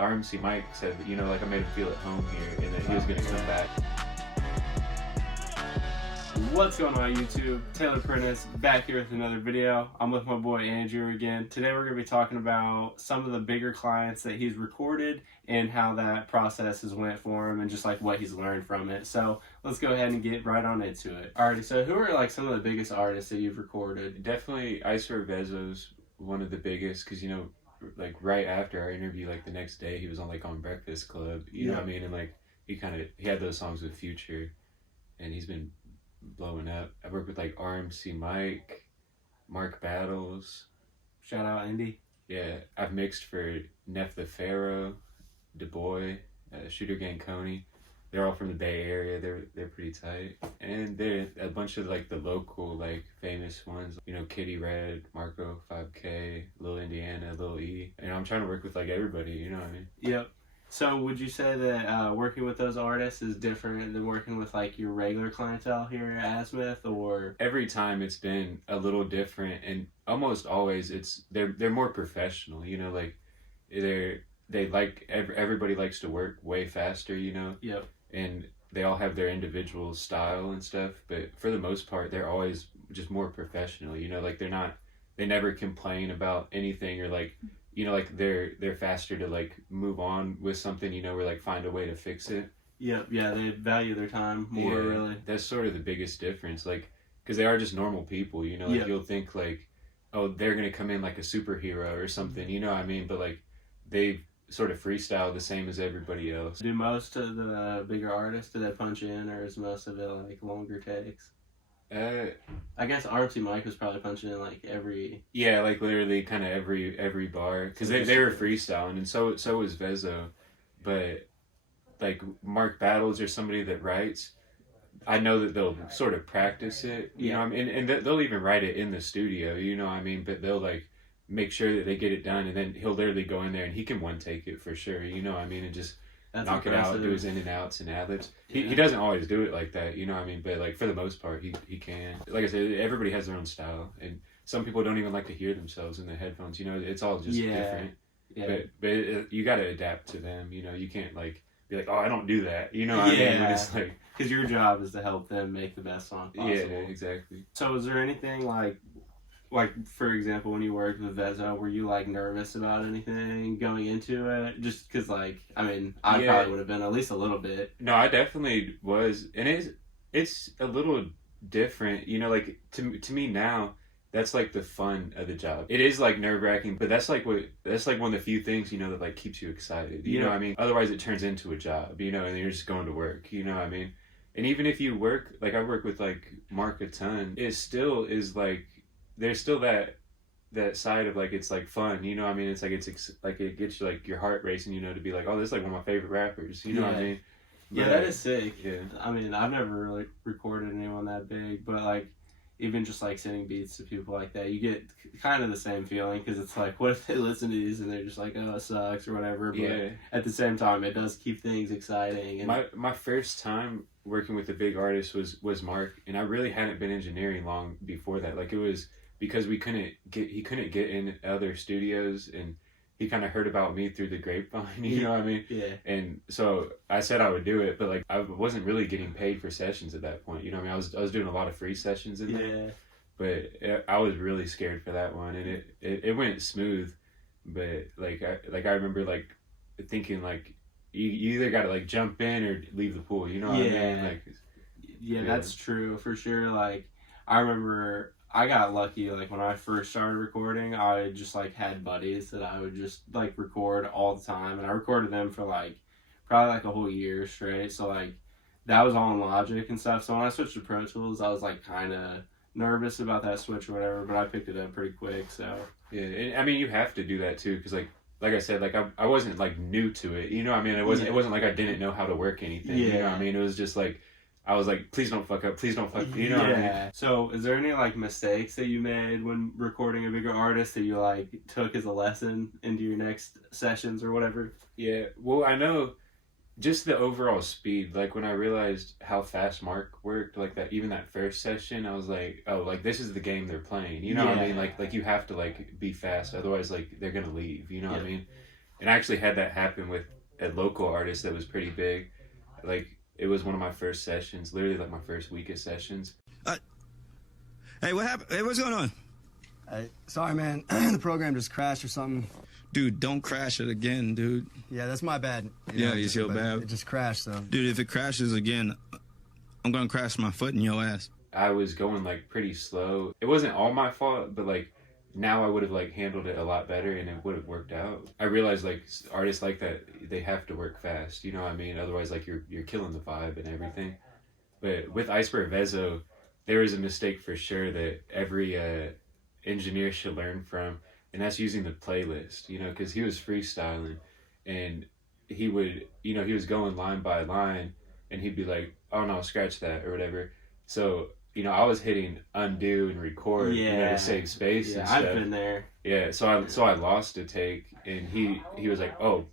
RMC Mike said that, like I made him feel at home here and that he was going to come back. What's going on YouTube? Taylor Prentice back here with another video. I'm with my boy Andrew again. Today we're going to be talking about some of the bigger clients that he's recorded and how that process has went for him and just like what he's learned from it. So let's go ahead and get right on into it. Alrighty, so who are like some of the biggest artists that you've recorded? Definitely Icer Vezo's one of the biggest because, like right after our interview, like the next day he was on Breakfast Club, you know what I mean? And like he had those songs with Future and he's been blowing up. I worked with like RMC Mike, Mark Battles. Shout out Indy. Yeah, I've mixed for Neff the Pharaoh, Du Bois, Shooter Gang Coney. They're all from the Bay Area. They're pretty tight, and they're a bunch of like the local like famous ones. Kitty Red, Marco 5K, Lil Indiana, Lil E. And I'm trying to work with like everybody. You know what I mean? Yep. So would you say that working with those artists is different than working with like your regular clientele here at Asmith, or? Every time it's been a little different, and almost always they're more professional. Like everybody likes to work way faster. Yep. And they all have their individual style and stuff, but for the most part they're always just more professional. Like they never complain about anything, or like like they're faster to like move on with something, or like find a way to fix it. Yep. Yeah, they value their time more. Yeah, really. That's sort of the biggest difference, like because they are just normal people. Like you'll think like, oh, they're gonna come in like a superhero or something, you know what I mean? But like they sort of freestyle the same as everybody else. Do most of the bigger artists, do they punch in, or is most of it like longer takes? I guess RMC Mike was probably punching in like every... Yeah, like literally kind of every bar, because they were freestyling, and so was Vezo. But like Mark Battles or somebody that writes, I know that they'll sort of practice it, you know what I mean? And they'll even write it in the studio, you know what I mean? But they'll like make sure that they get it done, and then he'll literally go in there and he can one take it for sure, you know what I mean? And just knock it out, do his in and outs and ad-libs. He doesn't always do it like that, you know what I mean? But like for the most part, he can. Like I said, everybody has their own style, and some people don't even like to hear themselves in the headphones. It's all just different. Yeah. But you got to adapt to them. You can't like be like, oh, I don't do that. You know what I mean? It's like, because your job is to help them make the best song possible. Yeah, exactly. So is there anything like for example, when you worked with Vezo, were you like nervous about anything going into it? Just because like, I mean, I probably would have been at least a little bit. No, I definitely was, and it's a little different. Like to me now, that's like the fun of the job. It is like nerve-wracking, but that's like one of the few things that like keeps you excited. You know what I mean? Otherwise, it turns into a job. And you're just going to work. You know what I mean? And even if you work, like I work with like Mark a ton, it still is like, there's still that side of like, it's like fun, you know what I mean? It's like, like it gets you like your heart racing, to be like, oh, this is like one of my favorite rappers, you know what I mean? But, that is sick. Yeah. I mean, I've never really recorded anyone that big, but like even just like sending beats to people like that, you get kind of the same feeling, because it's like, what if they listen to these and they're just like, oh, it sucks or whatever, but at the same time it does keep things exciting. And my first time working with a big artist was Mark, and I really hadn't been engineering long before that. Like it was because he couldn't get in other studios, and he kind of heard about me through the grapevine, you know what I mean? Yeah. And so I said I would do it, but like I wasn't really getting paid for sessions at that point, you know what I mean? I was doing a lot of free sessions in there, but I was really scared for that one, and it went smooth, but like I remember like thinking like you either got to like jump in or leave the pool, you know what I mean? Like, that's true for sure. Like I remember I got lucky, like when I first started recording, I just like had buddies that I would just like record all the time, and I recorded them for like probably like a whole year straight. So like that was all in Logic and stuff. So when I switched to Pro Tools, I was like kind of nervous about that switch or whatever, but I picked it up pretty quick. So yeah, and I mean you have to do that too, because like I said, like I wasn't like new to it, you know what I mean? It wasn't like I didn't know how to work anything, you know what I mean? It was just like I was like, please don't fuck up, please don't fuck up, you know what I mean? So is there any like mistakes that you made when recording a bigger artist that you like took as a lesson into your next sessions or whatever? Yeah, well, I know just the overall speed, like when I realized how fast Mark worked, like that, even that first session, I was like, oh, like this is the game they're playing, you know what I mean? Like you have to like be fast, otherwise like they're gonna leave, you know what I mean? And I actually had that happen with a local artist that was pretty big. Like, it was one of my first sessions, literally like my first week of sessions. Hey, what happened? Hey, what's going on? Hey, sorry, man. The program just crashed or something. Dude, don't crash it again, dude. Yeah, that's my bad. You feel bad? It just crashed, so. Dude, if it crashes again, I'm gonna crash my foot in your ass. I was going like pretty slow. It wasn't all my fault, but like now I would have like handled it a lot better and it would have worked out. I realized like artists like that, they have to work fast, you know what I mean? Otherwise like you're killing the vibe and everything. But with Iceberg Vezo, there was a mistake for sure that every engineer should learn from, and that's using the playlist, you know, because he was freestyling and he would, you know, he was going line by line and he'd be like, oh no, scratch that or whatever. So, you know, I was hitting undo and record, you know, to save space and stuff. I've been there. Yeah, so I lost a take and he was like, oh,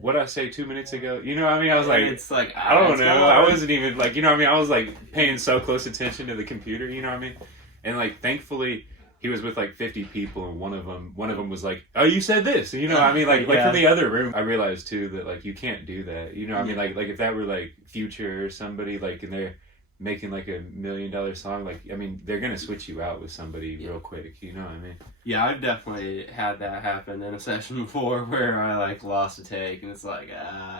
what did I say 2 minutes ago? You know what I mean? I was like, it's like, I don't know. I wasn't even like, you know what I mean? I was like paying so close attention to the computer, you know what I mean? And like, thankfully, he was with like 50 people and one of them was like, oh, you said this, you know what I mean? Like from the other room. I realized too that like you can't do that, you know what I mean? Like if that were like Future or somebody like and they're making like $1 million song, like I mean they're gonna switch you out with somebody real quick, you know what I mean? Yeah, I've definitely had that happen in a session before where I like lost a take and it's like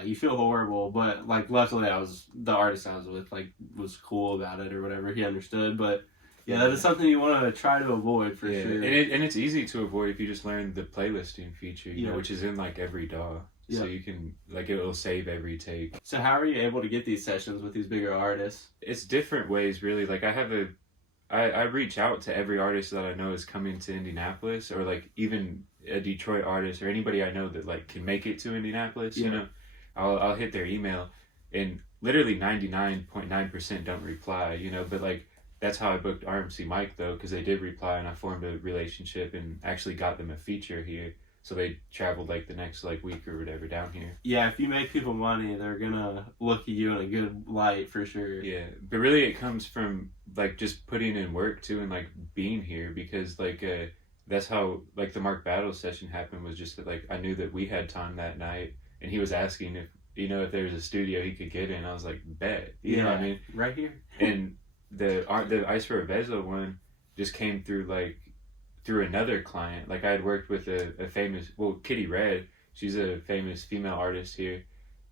you feel horrible, but like luckily the artist I was with like was cool about it or whatever, he understood. But yeah, that is something you want to try to avoid for sure. And it's easy to avoid if you just learn the playlisting feature, you know, which is in like every DAW. So you can, like, it'll save every take. So how are you able to get these sessions with these bigger artists? It's different ways, really. Like, I reach out to every artist that I know is coming to Indianapolis, or, like, even a Detroit artist, or anybody I know that, like, can make it to Indianapolis, you know? I'll hit their email, and literally 99.9% don't reply, you know? But, like, that's how I booked RMC Mike, though, because they did reply, and I formed a relationship and actually got them a feature here. So they traveled like the next like week or whatever down here. Yeah, if you make people money, they're gonna look at you in a good light for sure. Yeah, but really it comes from like just putting in work too and like being here, because like that's how like the Mark Battle session happened, was just that like I knew that we had time that night and he was asking if, you know, if there was a studio he could get in. I was like, bet, you know what I mean? Right here. And the Iceberg Vezo one just came through like through another client. Like I had worked with a famous, well, Kitty Red, she's a famous female artist here,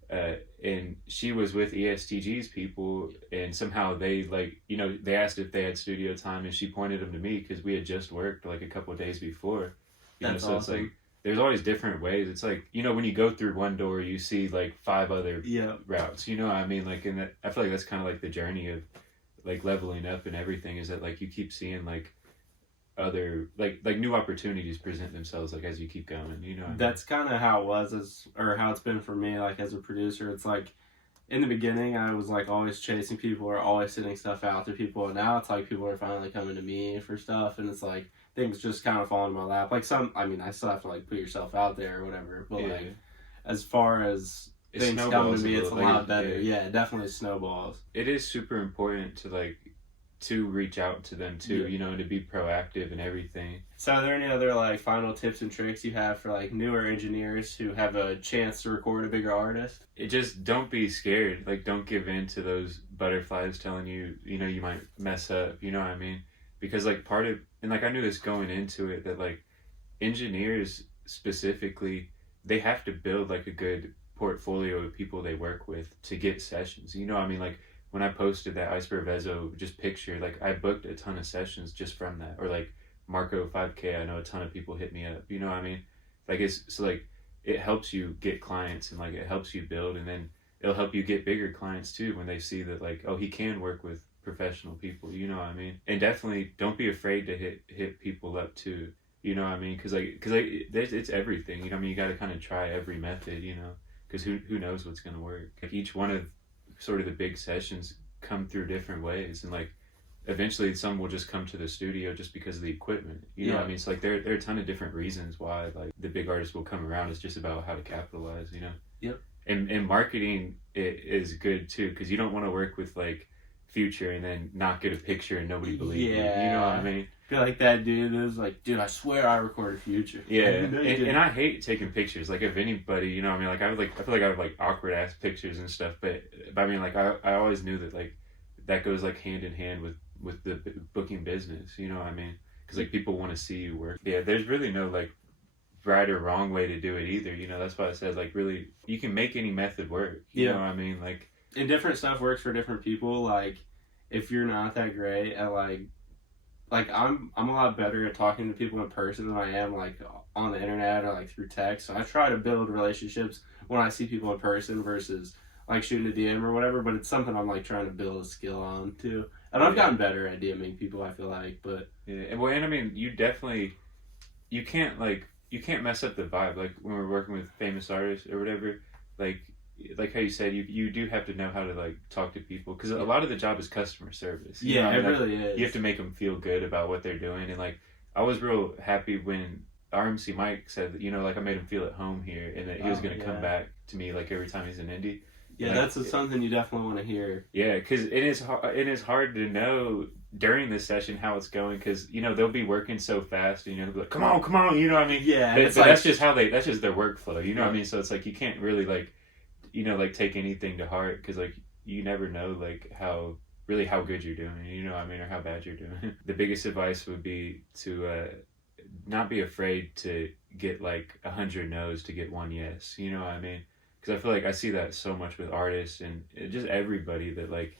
and she was with ESTG's people, and somehow they like, you know, they asked if they had studio time and she pointed them to me because we had just worked like a couple of days before. That's so awesome. It's like there's always different ways. It's like, you know, when you go through one door you see like 5 other routes, you know what I mean? Like, and I feel like that's kind of like the journey of like leveling up and everything, is that like you keep seeing like other like new opportunities present themselves like as you keep going, you know what I mean? That's kind of how it was or how it's been for me, like as a producer. It's like in the beginning I was like always chasing people or always sending stuff out to people, and now it's like people are finally coming to me for stuff, and it's like things just kind of fall in my lap. Like I mean I still have to like put yourself out there or whatever, but like as far as things come to me, it's a lot better. Yeah, it definitely snowballs. It is super important to like to reach out to them too, you know, and to be proactive and everything. So are there any other like final tips and tricks you have for like newer engineers who have a chance to record a bigger artist? It just, don't be scared. Like, don't give in to those butterflies telling you, you know, you might mess up, you know what I mean? Because like part of, and like I knew this going into it, that like engineers specifically, they have to build like a good portfolio of people they work with to get sessions, you know what I mean? Like when I posted that Iceberg Vezo just picture, like I booked a ton of sessions just from that. Or like Marco 5K, I know a ton of people hit me up, you know what I mean? Like it's, so like it helps you get clients and like it helps you build, and then it'll help you get bigger clients too when they see that like, oh, he can work with professional people, you know what I mean? And definitely don't be afraid to hit people up too, you know what I mean? Because it's everything, you know what I mean? You got to kind of try every method, you know, because who knows what's going to work. Like each one of sort of the big sessions come through different ways, and like eventually some will just come to the studio just because of the equipment, you know what I mean? So like there are a ton of different reasons why like the big artists will come around. It's just about how to capitalize, you know? And marketing is good too, because you don't want to work with like Future and then not get a picture and nobody believe you. You know what I mean? Feel like that dude is like, dude, I swear I recorded Future. Yeah, Like, you know you and I hate taking pictures. Like if anybody, you know, what I mean, like I feel like I have like awkward ass pictures and stuff. But I mean, like I always knew that like that goes like hand in hand with the booking business. You know what I mean? Because like people want to see you work. Yeah, there's really no like right or wrong way to do it either. You know, that's why I said like really you can make any method work. You know what I mean? Like, and different stuff works for different people. Like if you're not that great at like I'm a lot better at talking to people in person than I am like on the internet or like through text. So I try to build relationships when I see people in person versus like shooting a DM or whatever. But it's something I'm like trying to build a skill on too. And I've gotten better at DMing people, I feel like. But yeah, well, and I mean, you can't mess up the vibe. Like when we're working with famous artists or whatever, like how you said, you do have to know how to like talk to people because a lot of the job is customer service. You know, it like, really is. You have to make them feel good about what they're doing, and like I was real happy when RMC Mike said that, you know, like I made him feel at home here and that he was going to come back to me like every time he's in Indy. Yeah, like, that's something you definitely want to hear. Yeah, because it is hard to know during this session how it's going because, you know, they'll be working so fast and, you know, they'll be like, come on, you know what I mean? Yeah. But like, that's just that's just their workflow, you know what I mean? So it's like you can't really like, you know, like take anything to heart because like you never know like how good you're doing, you know what I mean, or how bad you're doing. The biggest advice would be to not be afraid to get like 100 no's to get one yes, you know what I mean? Because I feel like I see that so much with artists and just everybody that like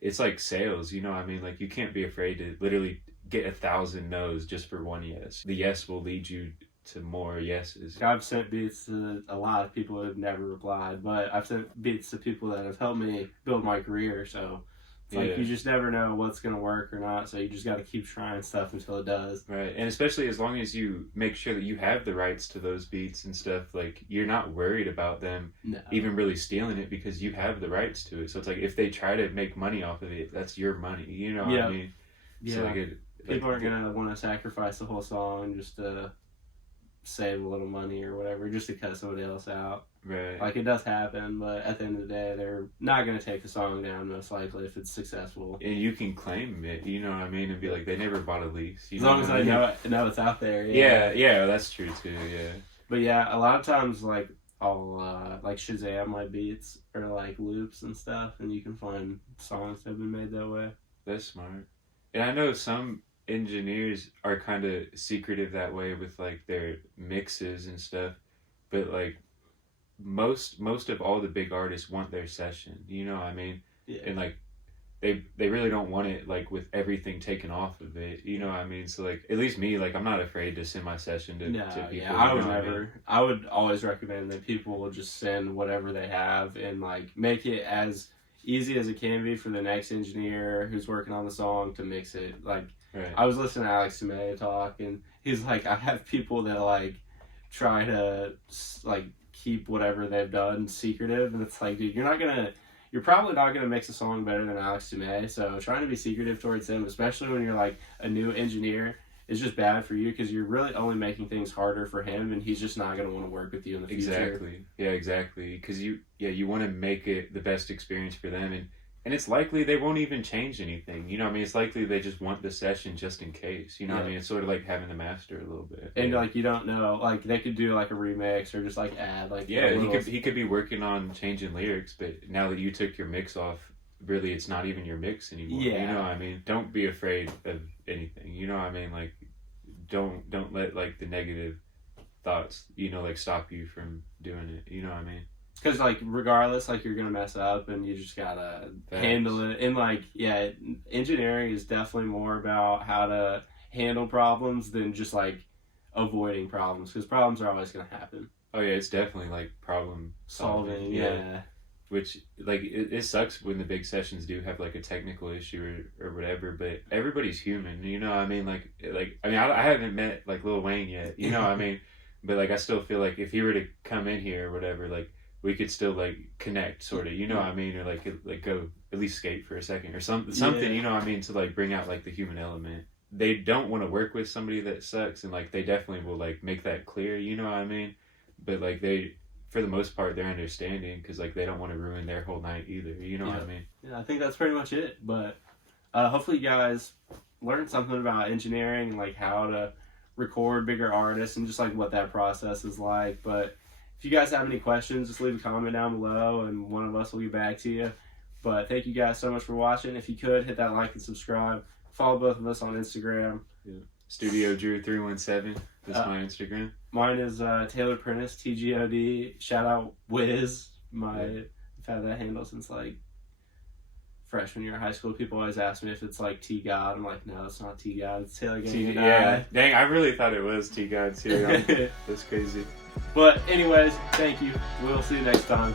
it's like sales, you know what I mean? Like you can't be afraid to literally get 1,000 no's just for one yes. The yes will lead you to more yeses. I've sent beats to a lot of people who have never replied, but I've sent beats to people that have helped me build my career. So it's like you just never know what's gonna work or not. So you just got to keep trying stuff until it does. Right, and especially as long as you make sure that you have the rights to those beats and stuff, like you're not worried about them even really stealing it because you have the rights to it. So it's like if they try to make money off of it, that's your money. You know what I mean? Yeah. So like people aren't gonna want to sacrifice the whole song just to save a little money or whatever, just to cut somebody else out. Right. Like it does happen, but at the end of the day, they're not gonna take the song down most likely if it's successful. And you can claim it, you know what I mean, and be like, they never bought a lease. As long as I know it's out there. Yeah, that's true too. Yeah. But yeah, a lot of times like I'll like Shazam my beats or like loops and stuff, and you can find songs that have been made that way. That's smart. And I know some engineers are kind of secretive that way with like their mixes and stuff, but like most of all the big artists want their session, you know what I mean? Yeah. And like they really don't want it like with everything taken off of it, you know what I mean? So like at least me, like I'm not afraid to send my session to people. Yeah, I would always recommend that people will just send whatever they have and like make it as easy as it can be for the next engineer who's working on the song to mix it. Like I was listening to Alex Sumé talk and he's like, I have people that like try to like keep whatever they've done secretive, and it's like, dude, you're probably not gonna mix a song better than Alex Sumé, so trying to be secretive towards him, especially when you're like a new engineer, is just bad for you because you're really only making things harder for him, and he's just not gonna want to work with you in the future. Exactly, because you want to make it the best experience for them, and it's likely they won't even change anything, you know what I mean? It's likely they just want the session just in case, you know what I mean? It's sort of like having the master a little bit. And like you don't know, like they could do like a remix or just like add like he could be working on changing lyrics, but now that you took your mix off, really it's not even your mix anymore. You know what I mean? Don't be afraid of anything, you know what I mean? Like don't let like the negative thoughts, you know, like stop you from doing it, you know what I mean? Because like regardless, like you're gonna mess up and you just gotta handle it. And like engineering is definitely more about how to handle problems than just like avoiding problems, because problems are always gonna happen. Oh yeah, it's definitely like problem solving. Yeah. Which like it sucks when the big sessions do have like a technical issue or whatever, but everybody's human, you know what I mean? Like I mean I haven't met like Lil Wayne yet, you know what I mean? But like I still feel like if he were to come in here or whatever, like we could still like connect sort of, you know what I mean? Or like go at least skate for a second or something, you know what I mean? To like bring out like the human element. They don't want to work with somebody that sucks, and like they definitely will like make that clear, you know what I mean? But like for the most part, they're understanding because like they don't want to ruin their whole night either. You know what I mean? Yeah, I think that's pretty much it. But hopefully you guys learned something about engineering and like how to record bigger artists and just like what that process is like. But if you guys have any questions, just leave a comment down below and one of us will get back to you. But thank you guys so much for watching. If you could, hit that like and subscribe. Follow both of us on Instagram. Yeah. Studio Drew 317. That's my Instagram. Mine is Taylor Prentice, TGOD. Shout out Wiz. I've had that handle since like freshman year of high school. People always ask me if it's like T God. I'm like, no, it's not T God. It's Taylor Gang. Yeah, dang, I really thought it was T God too. That's crazy. But anyways, thank you. We'll see you next time.